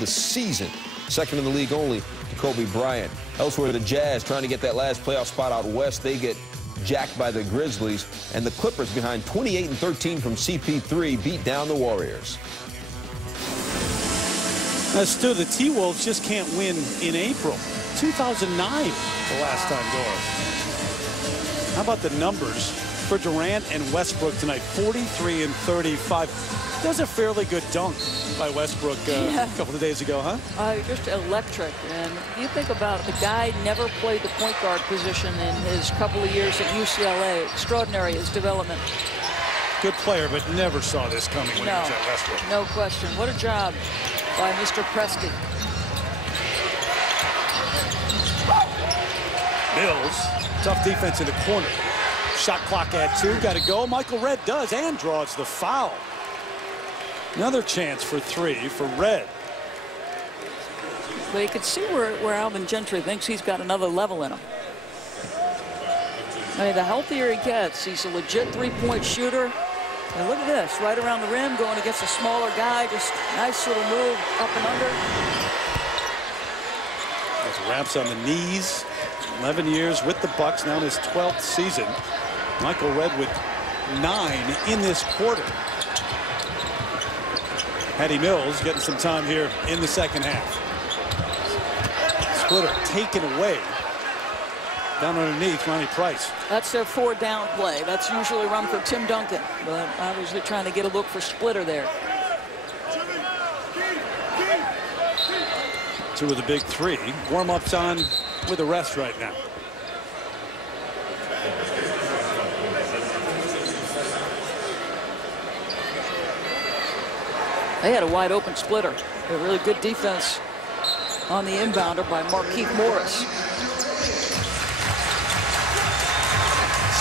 the season. Second in the league only to Kobe Bryant. Elsewhere, the Jazz trying to get that last playoff spot out west. They get jacked by the Grizzlies. And the Clippers, behind 28-13 from CP3, beat down the Warriors. Stu, the T-Wolves just can't win in April. 2009, the last time, Dora. How about the numbers for Durant and Westbrook tonight? 43 and 35. That was a fairly good dunk by Westbrook a couple of days ago, huh? Just electric. And you think about it, the guy never played the point guard position in his couple of years at UCLA. Extraordinary, his development. Good player, but never saw this coming when he was at Westbrook. No question. What a job by Mr. Presti. Mills, tough defense in the corner. Shot clock at 2, got to go. Michael Redd does and draws the foul. Another chance for 3 for Redd. Well, you can see where Alvin Gentry thinks he's got another level in him. I mean, the healthier he gets, he's a legit three-point shooter. And look at this, right around the rim, going against a smaller guy. Just nice little move up and under. As Raps on the knees. 11 years with the Bucks, now in his 12th season. Michael Redd with 9 in this quarter. Patty Mills getting some time here in the second half. Splitter taken away. Down underneath, Ronnie Price. That's their 4-down play. That's usually run for Tim Duncan, but obviously trying to get a look for Splitter there. 2 of the big 3. Warm-ups on with a rest right now. They had a wide open Splitter. A really good defense on the inbounder by Markieff Morris.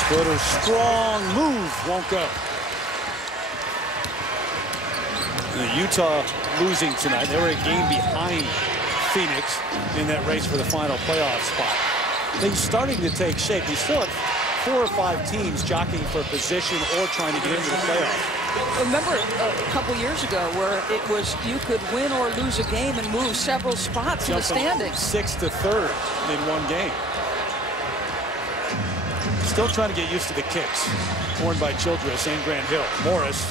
Splitter, strong move, won't go. And Utah losing tonight. They were a game behind Phoenix in that race for the final playoff spot. Things starting to take shape. You still have 4 or 5 teams jockeying for a position or trying to get into the playoffs. Remember a couple years ago where it was you could win or lose a game and move several spots in the standings. 6th to 3rd in one game. Still trying to get used to the kicks worn by Childress and Grant Hill. Morris.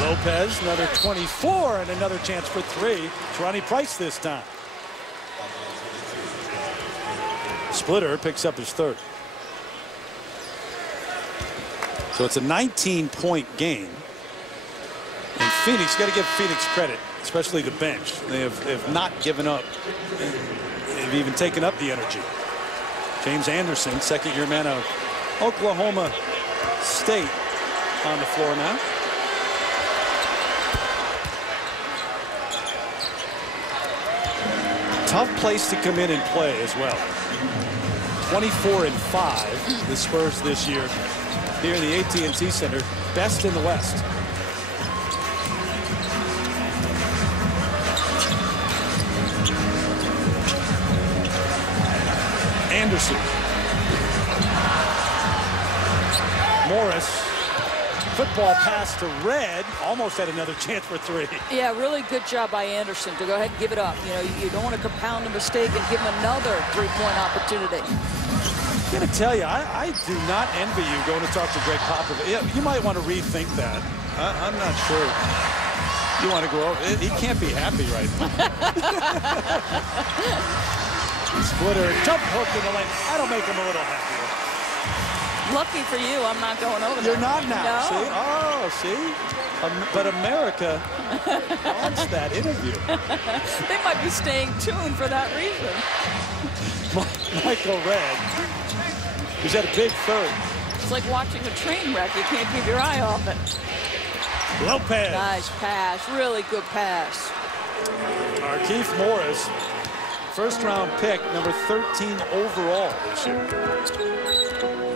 Lopez, another 24 and another chance for 3. It's Ronnie Price this time. Splitter picks up his 3rd. So it's a 19-point game. And Phoenix, got to give Phoenix credit, especially the bench. They have not given up. They've even taken up the energy. James Anderson, second-year man of Oklahoma State, on the floor now. Tough place to come in and play as well. 24 and 5, the Spurs this year here in the AT&T Center, best in the West. Anderson. Morris. Football pass to Redd. Almost had another chance for 3. Yeah, really good job by Anderson to go ahead and give it up. You know, you don't want to compound a mistake and give him another 3-point opportunity. I'm going to tell you, I do not envy you going to talk to Greg Popovich. Yeah, you might want to rethink that. I'm not sure. You want to grow up. He can't be happy right now. Splitter, jump hook in the lane. That'll make him a little happier. Lucky for you, I'm not going over there. You're not now. No. See? Oh, see? But America wants that interview. They might be staying tuned for that reason. Michael Redd, who's had a big 3rd. It's like watching a train wreck. You can't keep your eye off it. Lopez. Nice pass. Really good pass. Markieff Morris, first-round pick, number 13 overall this year,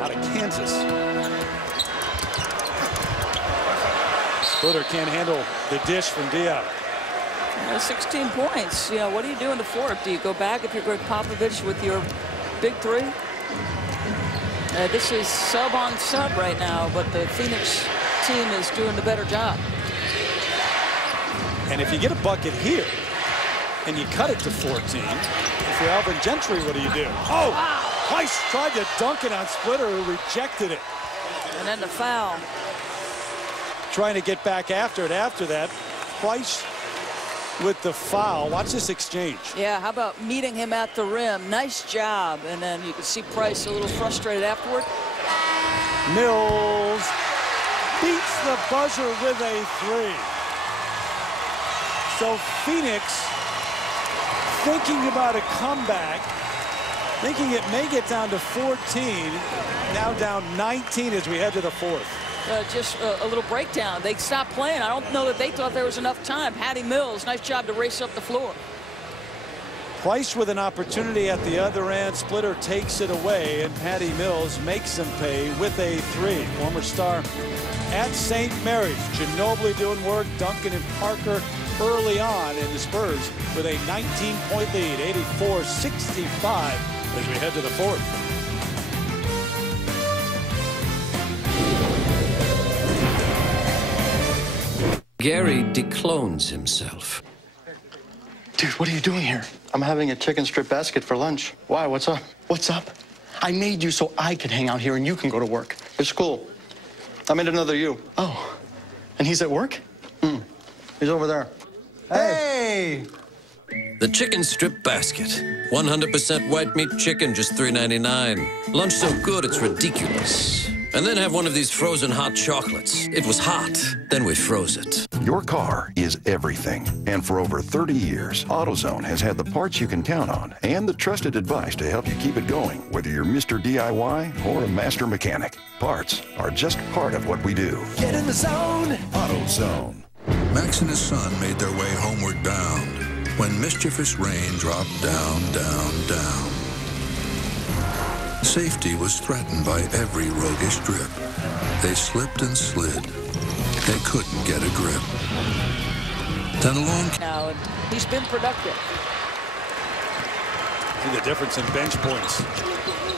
out of Kansas. Splitter can't handle the dish from Diop. 16 points. You know, what do you do in the 4th? Do you go back if you're Greg Popovich with your big 3? This is sub on sub right now, but the Phoenix team is doing the better job. And if you get a bucket here and you cut it to 14, if you're Alvin Gentry, what do you do? Oh, wow. Price tried to dunk it on Splitter, who rejected it. And then the foul. Trying to get back after it after that. Price with the foul. Watch this exchange. Yeah, how about meeting him at the rim? Nice job. And then you can see Price a little frustrated afterward. Mills beats the buzzer with a 3. So Phoenix thinking about a comeback, thinking it may get down to 14, now down 19 as we head to the 4th. Just a little breakdown. They stopped playing. I don't know that they thought there was enough time. Patty Mills, nice job to race up the floor. Price with an opportunity at the other end. Splitter takes it away, and Patty Mills makes him pay with a 3. Former star at St. Mary's. Ginobili doing work. Duncan and Parker early on in the Spurs with a 19-point lead, 84-65 as we head to the 4th. Gary declones himself. Dude, what are you doing here? I'm having a chicken strip basket for lunch. Why? What's up? What's up? I made you so I could hang out here and you can go to work. It's cool. I made another you. Oh, and he's at work? He's over there. Hey! The chicken strip basket. 100% white meat chicken, just $3.99. Lunch so good it's ridiculous. And then have one of these frozen hot chocolates. It was hot, then we froze it. Your car is everything. And for over 30 years, AutoZone has had the parts you can count on and the trusted advice to help you keep it going, whether you're Mr. DIY or a master mechanic. Parts are just part of what we do. Get in the zone! AutoZone. Max and his son made their way homeward bound when mischievous rain dropped down, down, down. Safety was threatened by every roguish drip. They slipped and slid. They couldn't get a grip. Then along... Now, he's been productive. See the difference in bench points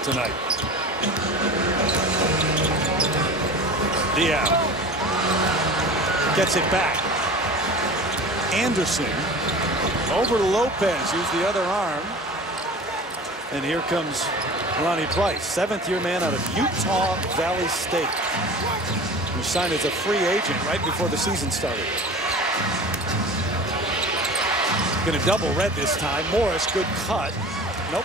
tonight. Diaz gets it back. Anderson over to Lopez. Use the other arm. And here comes Ronnie Price, 7th-year man out of Utah Valley State, who signed as a free agent right before the season started. Going to double red this time. Morris, good cut. Nope.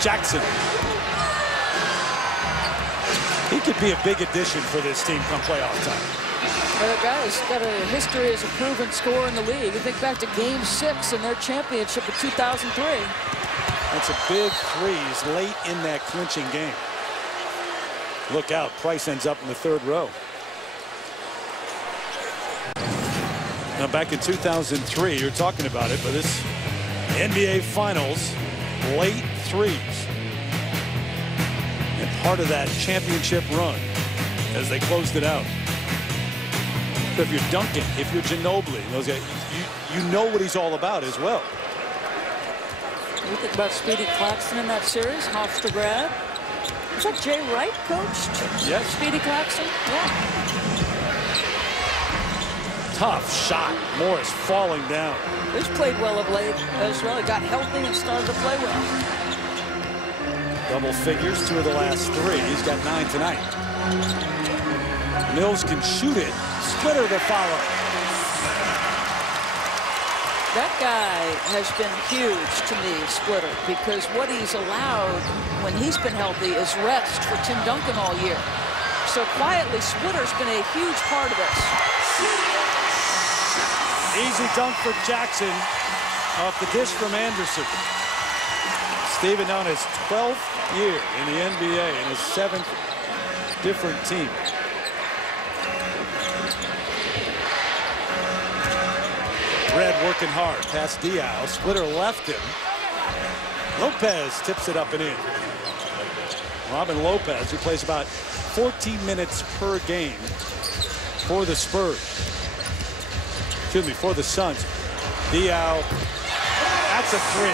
Jackson. He could be a big addition for this team come playoff time. The guy's got a history as a proven scorer in the league. You think back to Game 6 in their championship in 2003. That's a big threes late in that clinching game. Look out, Price ends up in the 3rd row. Now back in 2003, you're talking about it, but this NBA Finals, late threes. And part of that championship run as they closed it out. So if you're Duncan, if you're Ginobili, those guys, you know what he's all about as well. You think about Speedy Claxton in that series, Hofstra grad. Is that Jay Wright coached? Yes. Speedy Claxton? Yeah. Tough shot. Morris falling down. He's played well of late as well. He got healthy and started to play well. Double figures, 2 of the last 3. He's got 9 tonight. Mills can shoot it. Splitter the follow. That guy has been huge to me, Splitter, because what he's allowed when he's been healthy is rest for Tim Duncan all year. So quietly, Splitter's been a huge part of this. Easy dunk for Jackson off the dish from Anderson. Steven on his 12th year in the NBA and his 7th different team. Red working hard past Diaz. Splitter left him. Lopez tips it up and in. Robin Lopez, who plays about 14 minutes per game for the Spurs. Excuse me, for the Suns. Diaz. That's a 3.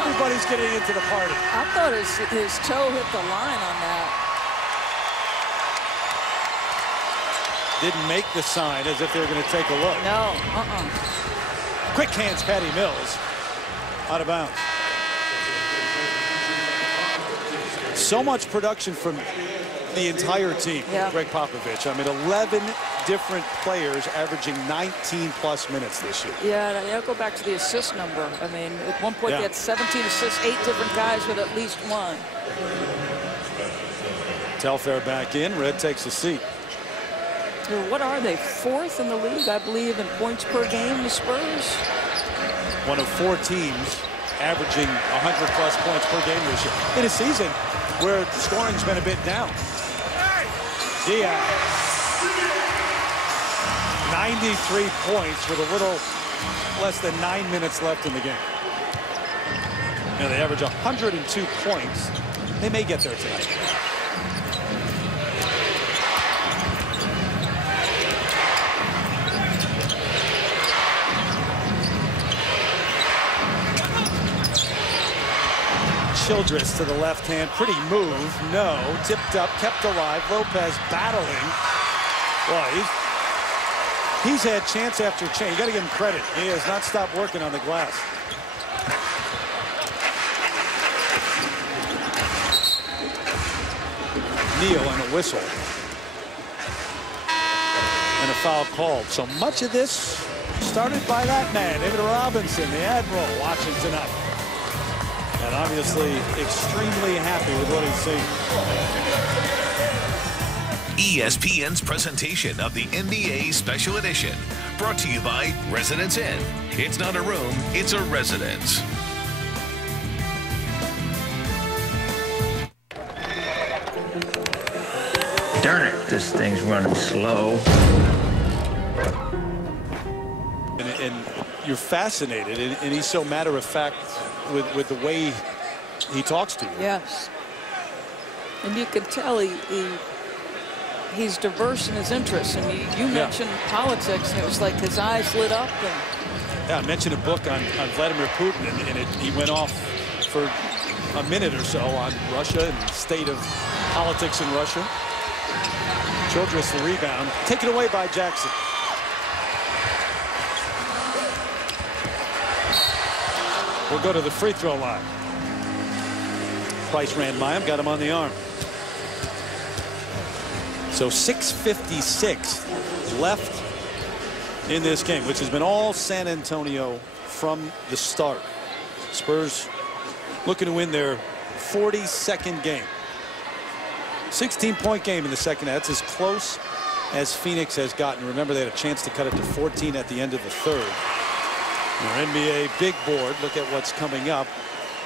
Everybody's getting into the party. I thought his toe hit the line on that. didn't make the sign as if they were going to take a look. No. Quick hands, Patty Mills. Out of bounds. So much production from the entire team. Yeah. Greg Popovich. I mean, 11 different players averaging 19+ minutes this year. Yeah, I'll go back to the assist number. I mean, at one point they had 17 assists, 8 different guys with at least one. Telfair back in. Red takes a seat. What are they? 4th in the league, I believe, in points per game, the Spurs. One of 4 teams averaging 100+ points per game this year. In a season where scoring's been a bit down. Diaz. 93 points with a little less than 9 minutes left in the game. Now they average 102 points. They may get there tonight. Childress to the left hand. Pretty move. No. Tipped up. Kept alive. Lopez battling. Well, he's had chance after chance. You got to give him credit. He has not stopped working on the glass. Neal and a whistle. And a foul called. So much of this started by that man, David Robinson, the Admiral, watching tonight. And obviously extremely happy with what he's seen. ESPN's presentation of the NBA Special Edition, brought to you by Residence Inn. It's not a room, it's a residence. Darn it, this thing's running slow. And you're fascinated, and he's so matter-of-fact with the way he talks to you. Yes. And you can tell he's diverse in his interests. I mean, you mentioned politics, and it was like his eyes lit up. And yeah, I mentioned a book on Vladimir Putin, and he went off for a minute or so on Russia and the state of politics in Russia. Childress the rebound, taken away by Jackson. We'll go to the free throw line. Price ran by him, got him on the arm. So 6:56 left in this game, which has been all San Antonio from the start. Spurs looking to win their 42nd game. 16-point game in the second half. That's as close as Phoenix has gotten. Remember, they had a chance to cut it to 14 at the end of the third. Our NBA big board. Look at what's coming up.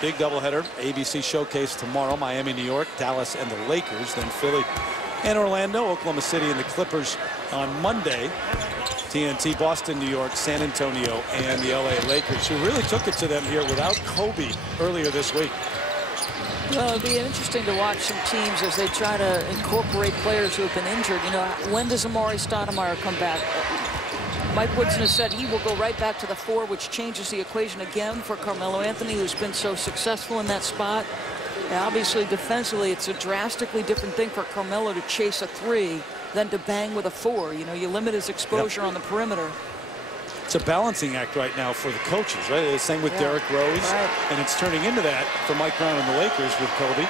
Big doubleheader. ABC Showcase tomorrow. Miami, New York, Dallas, and the Lakers. Then Philly and Orlando, Oklahoma City, and the Clippers on Monday. TNT, Boston, New York, San Antonio, and the LA Lakers, who really took it to them here without Kobe earlier this week. Well, it'll be interesting to watch some teams as they try to incorporate players who have been injured. You know, when does Amari Stoudemire come back? Mike Woodson has said he will go right back to the 4, which changes the equation again for Carmelo Anthony, who's been so successful in that spot. And obviously, defensively, it's a drastically different thing for Carmelo to chase a 3 than to bang with a 4. You know, you limit his exposure on the perimeter. It's a balancing act right now for the coaches, right? The same with Derrick Rose, and it's turning into that for Mike Brown and the Lakers with Kobe.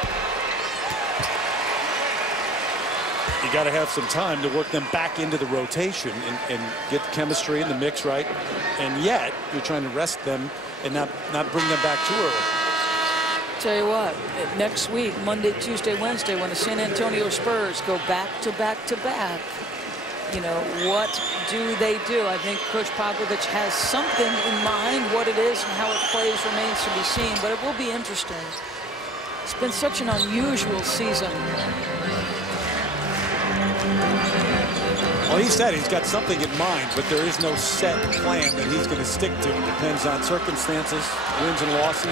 You got to have some time to work them back into the rotation and get chemistry in the mix right, and yet you're trying to rest them and not bring them back too early. Tell you what, next week, Monday, Tuesday, Wednesday, when the San Antonio Spurs go back to back to back, you know, what do they do? I think Coach Popovich has something in mind. What it is and how it plays remains to be seen, but it will be interesting. It's been such an unusual season. Well, he said he's got something in mind, but there is no set plan that he's going to stick to. It depends on circumstances, wins and losses,